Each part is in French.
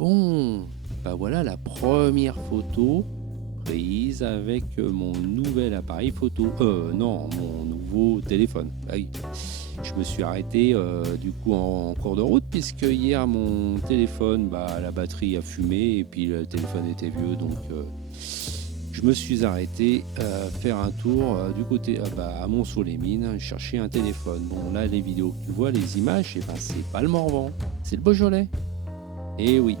Bon, bah voilà la première photo prise avec mon nouvel appareil photo. Non, mon nouveau téléphone. Ah oui. Je me suis arrêté du coup en cours de route puisque hier mon téléphone, la batterie a fumé et puis le téléphone était vieux, donc je me suis arrêté faire un tour du côté à Montceau-les-Mines, chercher un téléphone. Bon là les vidéos que tu vois, les images, c'est pas le Morvan, c'est le Beaujolais. Et oui,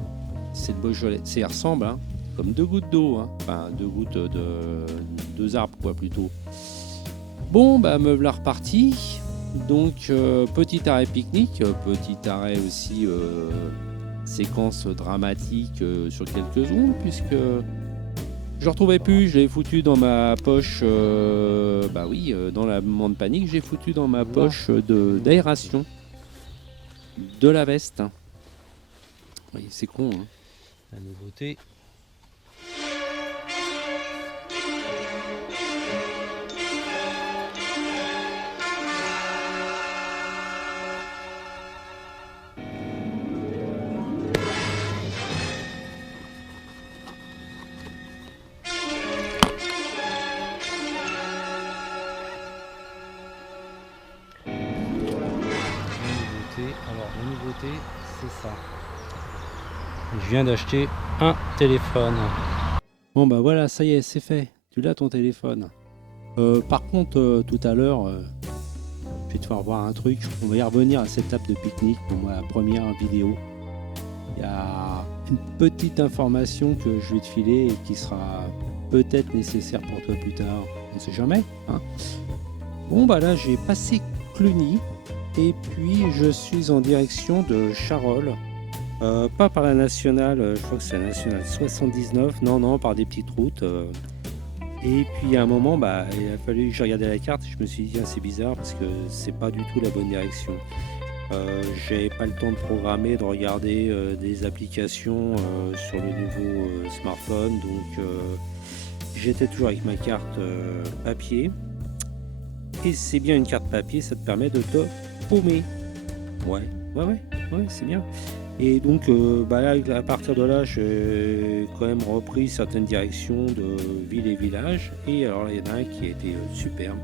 c'est le Beaujolais. Ça ressemble, hein, comme deux gouttes d'eau, hein. Enfin deux gouttes de deux arbres quoi plutôt. Bon me voilà reparti. Donc petit arrêt pique-nique, petit arrêt aussi séquence dramatique sur quelques secondes puisque je ne retrouvais plus, je l'ai foutu dans ma poche, dans la moment de panique, j'ai foutu dans ma poche d'aération de la veste. Oui, c'est con, hein. La nouveauté. Alors la nouveauté, c'est ça. Je viens d'acheter un téléphone. Bon voilà, ça y est, c'est fait. Tu l'as ton téléphone. Par contre, tout à l'heure, je vais te faire voir un truc. On va y revenir à cette table de pique-nique pour ma première vidéo. Il y a une petite information que je vais te filer et qui sera peut-être nécessaire pour toi plus tard. On ne sait jamais, hein. Bon là, j'ai passé Cluny. Et puis je suis en direction de Charolles, pas par la nationale, je crois que c'est la nationale 79, non, par des petites routes. Et puis à un moment, il a fallu que je regardais la carte, je me suis dit, c'est bizarre parce que c'est pas du tout la bonne direction. J'avais pas le temps de programmer, de regarder des applications sur le nouveau smartphone, donc j'étais toujours avec ma carte papier. Et c'est bien une carte papier, ça te permet de te paumer. Ouais, c'est bien. Et donc là, à partir de là, j'ai quand même repris certaines directions de villes et villages. Et alors, il y en a un qui a été superbe.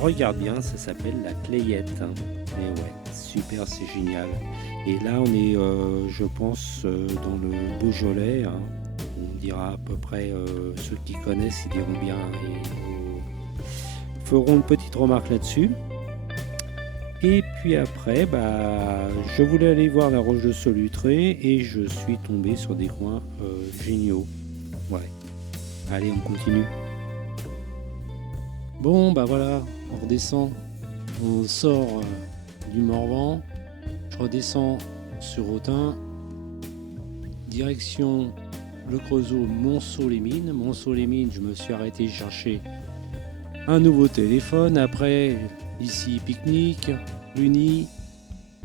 Regarde bien, ça s'appelle la Clayette. Et ouais, super, c'est génial. Et là, on est, je pense, dans le Beaujolais. On dira à peu près, ceux qui connaissent, ils diront bien. Feront une petite remarque là-dessus. Et puis après, je voulais aller voir la Roche de Solutré et je suis tombé sur des coins géniaux. Ouais. Allez, on continue. Bon, voilà, on redescend. On sort du Morvan. Je redescends sur Autun. Direction le Creusot, Montceau-les-Mines. Montceau-les-Mines, je me suis arrêté chercher un nouveau téléphone. Après, ici, pique-nique, Cluny.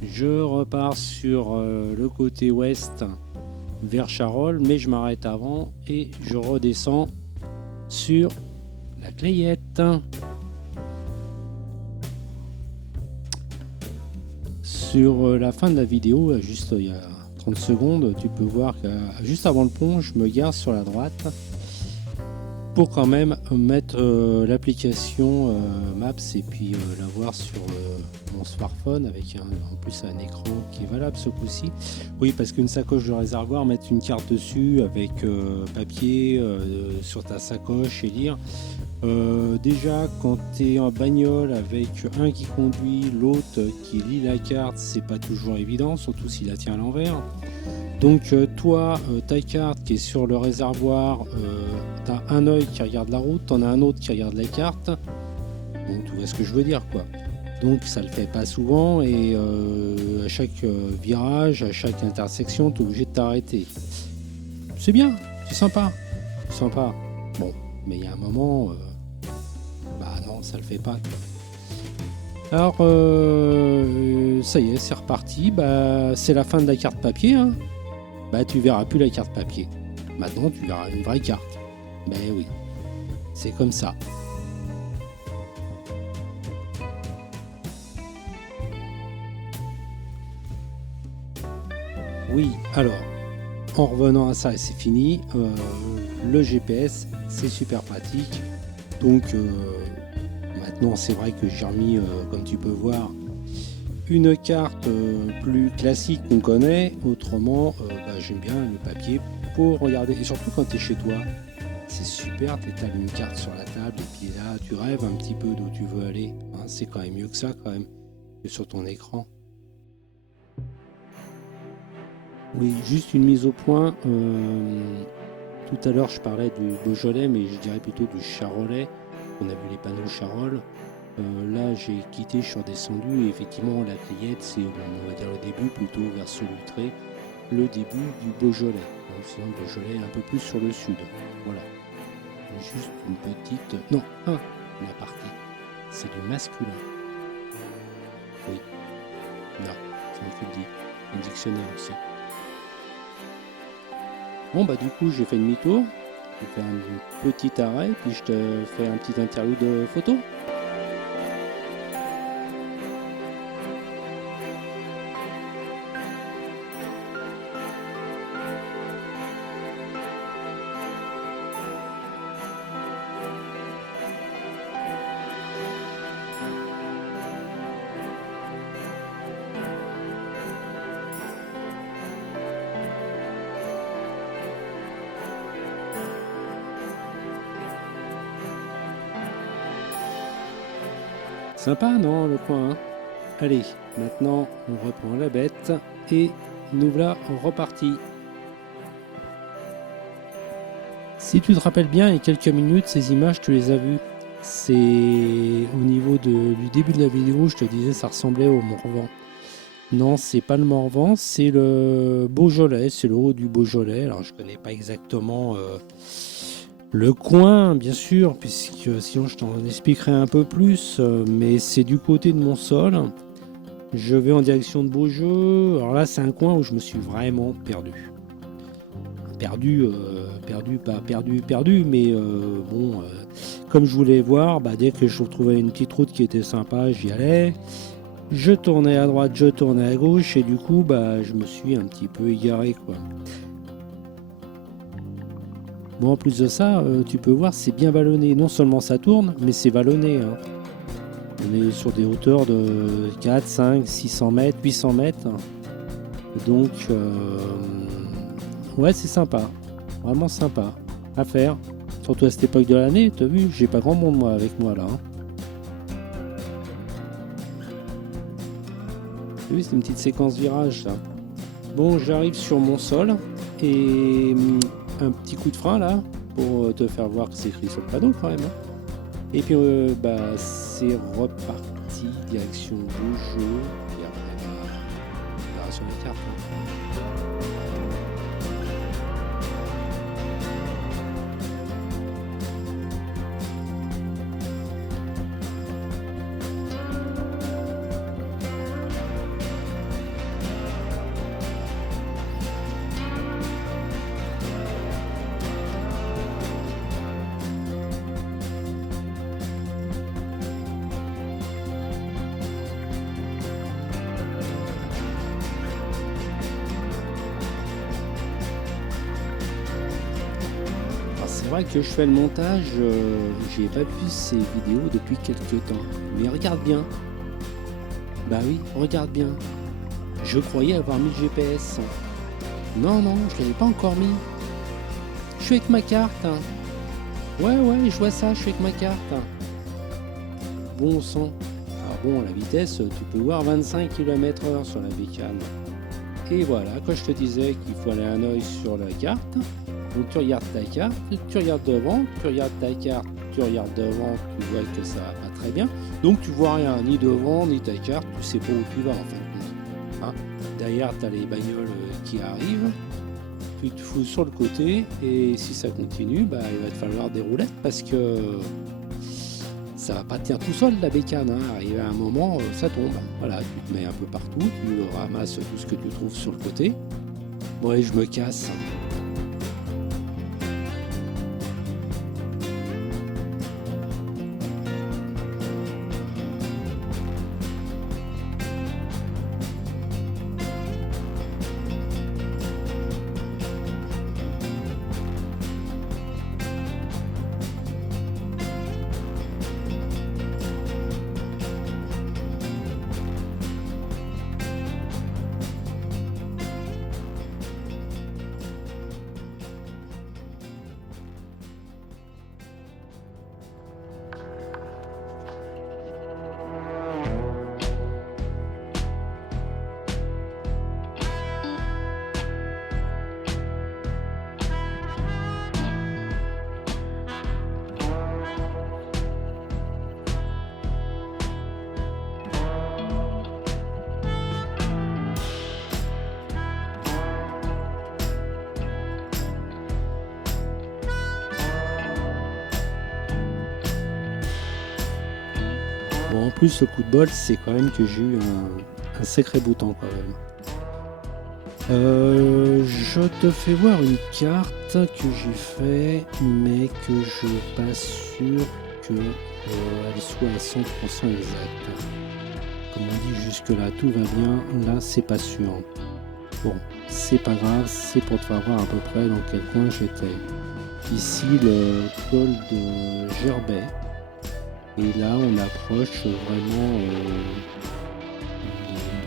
Je repars sur le côté ouest vers Charolles, mais je m'arrête avant et je redescends sur la Clayette. Sur la fin de la vidéo, juste il y a 30 secondes, tu peux voir que juste avant le pont, je me gare sur la droite pour quand même mettre l'application Maps et puis la voir sur mon smartphone avec en plus un écran qui est valable ce coup-ci. Oui, parce qu'une sacoche de réservoir, mettre une carte dessus avec papier sur ta sacoche et lire. Déjà, quand tu es en bagnole avec un qui conduit, l'autre qui lit la carte, c'est pas toujours évident, surtout s'il la tient à l'envers. Donc toi, ta carte qui est sur le réservoir, tu as un œil qui regarde la route, tu en as un autre qui regarde la carte. Donc tu vois ce que je veux dire, quoi. Donc ça le fait pas souvent et à chaque virage, à chaque intersection, tu es obligé de t'arrêter. C'est bien, c'est sympa. Bon, mais il y a un moment, non, ça le fait pas, quoi. Alors, ça y est, c'est reparti. C'est la fin de la carte papier, hein. Tu verras plus la carte papier. Maintenant, tu verras une vraie carte. Oui, c'est comme ça. Oui, alors, en revenant à ça, et c'est fini, le GPS, c'est super pratique. Donc maintenant, c'est vrai que j'ai remis, comme tu peux voir, une carte plus classique qu'on connaît. Autrement, j'aime bien le papier pour regarder. Et surtout quand tu es chez toi, c'est super, tu as une carte sur la table et puis là, tu rêves un petit peu d'où tu veux aller. Hein, c'est quand même mieux que ça, quand même, que sur ton écran. Oui, juste une mise au point. Tout à l'heure, je parlais du Beaujolais, mais je dirais plutôt du Charolais. On a vu les panneaux Charolles. Là, j'ai quitté, je suis redescendu. Et effectivement, la Criette, c'est, on va dire, le début, plutôt vers Solutré, le début du Beaujolais. Donc, sinon, le Beaujolais est un peu plus sur le sud. Voilà. Juste une petite... Non, la partie. C'est du masculin. Oui. Non, c'est moi qui le dis. Un dictionnaire aussi. Bon, du coup, j'ai fait demi-tour. Je vais faire un petit arrêt, puis je te fais un petit interlude de photo. Sympa, non, le coin, hein? Allez, maintenant, on reprend la bête et nous voilà repartis. Si tu te rappelles bien, il y a quelques minutes, ces images, tu les as vues. C'est au niveau du début de la vidéo, je te disais, ça ressemblait au Morvan. Non, c'est pas le Morvan, c'est le Beaujolais, c'est le haut du Beaujolais. Alors, je connais pas exactement le coin, bien sûr, puisque sinon je t'en expliquerai un peu plus, mais c'est du côté de Montsol. Je vais en direction de Beaujeu. Alors là, c'est un coin où je me suis vraiment perdu. Pas perdu, mais comme je voulais voir, dès que je retrouvais une petite route qui était sympa, j'y allais. Je tournais à droite, je tournais à gauche, et du coup, je me suis un petit peu égaré, quoi. Bon, en plus de ça, tu peux voir, c'est bien vallonné. Non seulement ça tourne, mais c'est vallonné. Hein. On est sur des hauteurs de 4, 5, 600 mètres, 800 mètres. Donc, ouais, c'est sympa. Vraiment sympa à faire. Surtout à cette époque de l'année, t'as vu, j'ai pas grand monde moi avec moi là. Hein. T'as vu, c'est une petite séquence virage là. Bon, j'arrive sur Montsol et un petit coup de frein là pour te faire voir que c'est écrit sur le panneau quand même. Hein. Et puis c'est reparti direction Beaujeu et après on verra sur la carte. Hein. C'est vrai que je fais le montage, j'ai pas vu ces vidéos depuis quelques temps. Mais regarde bien. Bah oui, regarde bien. Je croyais avoir mis le GPS. Non, je l'avais pas encore mis. Je suis avec ma carte. Ouais, je vois ça, je suis avec ma carte. Bon sang. Alors bon, la vitesse, tu peux voir 25 km/h sur la bécane. Et voilà, quand je te disais qu'il faut aller un œil sur la carte. Donc tu regardes ta carte, tu regardes devant, tu regardes ta carte, tu regardes devant, tu vois que ça va pas très bien. Donc tu vois rien, ni devant, ni ta carte, tu sais pas où tu vas en fait. Hein, derrière tu as les bagnoles qui arrivent, tu te fous sur le côté et si ça continue, il va te falloir des roulettes parce que ça va pas tenir tout seul la bécane. Hein. Arrivé à un moment, ça tombe. Voilà, tu te mets un peu partout, tu ramasses tout ce que tu trouves sur le côté. Bon et je me casse. Bon, en plus, le coup de bol, c'est quand même que j'ai eu un sacré bout de temps quand même. Je te fais voir une carte que j'ai fait, mais que je suis pas sûr que elle soit à 100% exacte. Comme on dit jusque là, tout va bien. Là, c'est pas sûr. Bon, c'est pas grave, c'est pour te faire voir à peu près dans quel coin j'étais. Ici, le col de Gerbet. Et là, on approche vraiment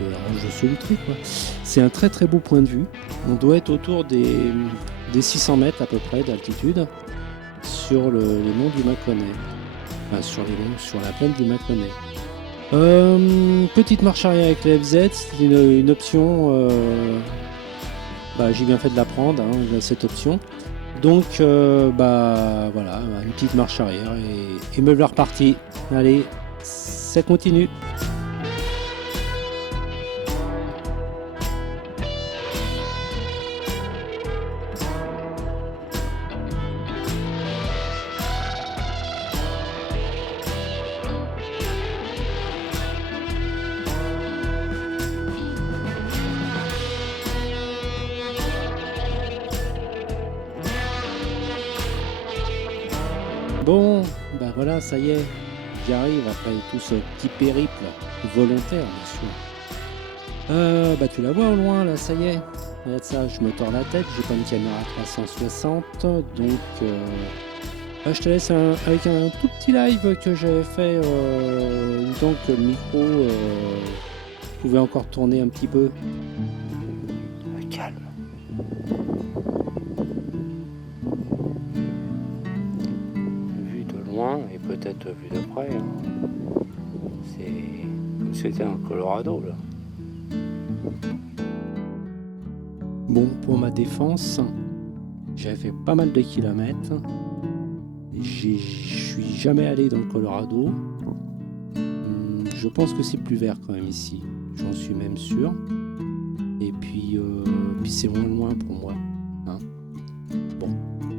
de la roche de Solutré, quoi. C'est un très très beau point de vue. On doit être autour des 600 mètres à peu près d'altitude sur les monts du Mâconnais. Enfin, sur la plaine du Mâconnais. Petite marche arrière avec la FZ, c'est une option. J'ai bien fait de la prendre, hein, cette option. Donc, voilà, une petite marche arrière et me voilà reparti. Allez, ça continue. Bon, voilà, ça y est, j'y arrive après tout ce petit périple volontaire, bien sûr. Tu la vois au loin, là, ça y est. Regarde ça, je me tords la tête, j'ai pas une caméra 360, donc je te laisse avec un tout petit live que j'avais fait une temps que le micro pouvait encore tourner un petit peu. Calme. Vu de loin et peut-être vu de près, c'est comme si c'était en Colorado là. Bon, pour ma défense, j'ai fait pas mal de kilomètres. Je suis jamais allé dans le Colorado. Je pense que c'est plus vert quand même ici. J'en suis même sûr. Et puis c'est moins loin pour moi. Hein. Bon,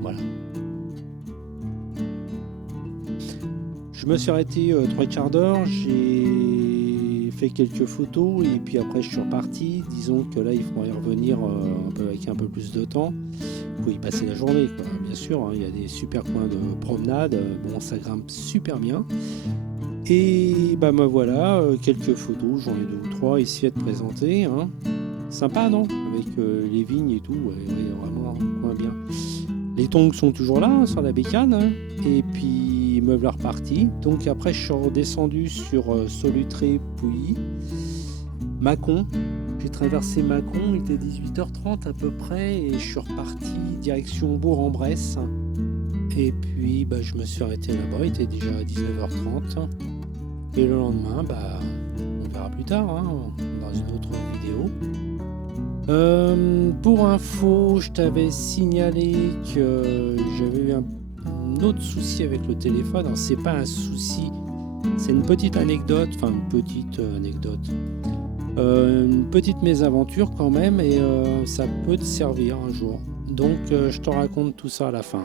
voilà. Je me suis arrêté 3/4 d'heure. J'ai fait quelques photos et puis après je suis reparti. Disons que là il faudrait y revenir avec un peu plus de temps. Il faut y passer la journée, quoi. Bien sûr, hein, il y a des super coins de promenade. Bon, ça grimpe super bien. Et me voilà, quelques photos, j'en ai 2 ou 3 ici à te présenter. Hein. Sympa, non? Avec les vignes et tout, ouais, vraiment un coin bien. Les tongs sont toujours là, hein, sur la bécane. Hein. Et puis, me voilà reparti. Donc après, je suis redescendu sur Solutré, Pouilly, Mâcon. J'ai traversé Mâcon, il était 18h30 à peu près, et je suis reparti direction Bourg-en-Bresse. Et puis je me suis arrêté là-bas, il était déjà 19h30. Et le lendemain, on verra plus tard, hein, dans une autre vidéo. Pour info, je t'avais signalé que j'avais eu un autre souci avec le téléphone. Alors, c'est pas un souci, c'est une petite anecdote, une petite mésaventure quand même, et ça peut te servir un jour. Donc je te raconte tout ça à la fin.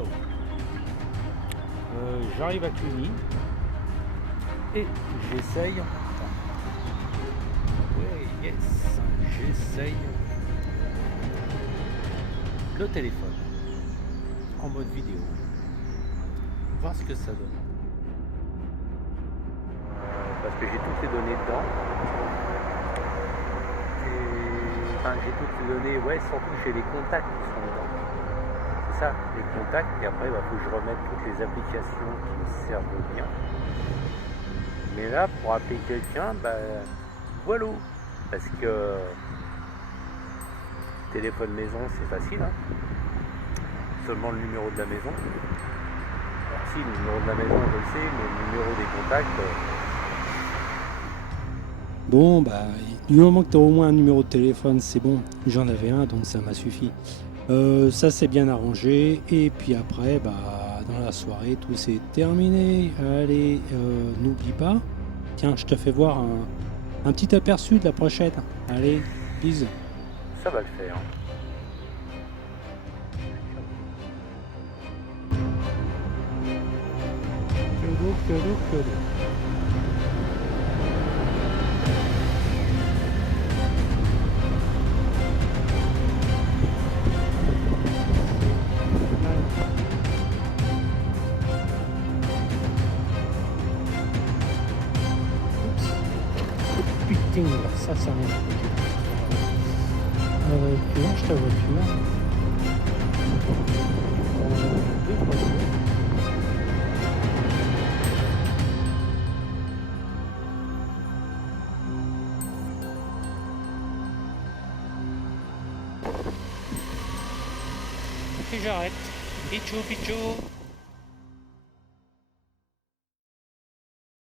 Alors, j'arrive à Cluny et j'essaye. Ouais, yes, j'essaye le téléphone en mode vidéo. Voir ce que ça donne. Parce que j'ai toutes les données dedans. Enfin, j'ai toutes les données, ouais, surtout j'ai les contacts qui sont dedans. C'est ça, les contacts, et après il faut que je remette toutes les applications qui me servent bien. Mais là, pour appeler quelqu'un, voilà. Parce que téléphone maison, c'est facile, hein. Seulement le numéro de la maison. Alors si, le numéro de la maison, je le sais, mais le numéro des contacts... Bon, du moment que tu as au moins un numéro de téléphone, c'est bon. J'en avais un, donc ça m'a suffi. Ça c'est bien arrangé. Et puis après, dans la soirée, tout c'est terminé. Allez, n'oublie pas. Tiens, je te fais voir un petit aperçu de la prochaine. Allez, bisous. Ça va le faire. Que putain, ça m'est tu lances ta voiture. Ok, j'arrête. Pichou, pichou.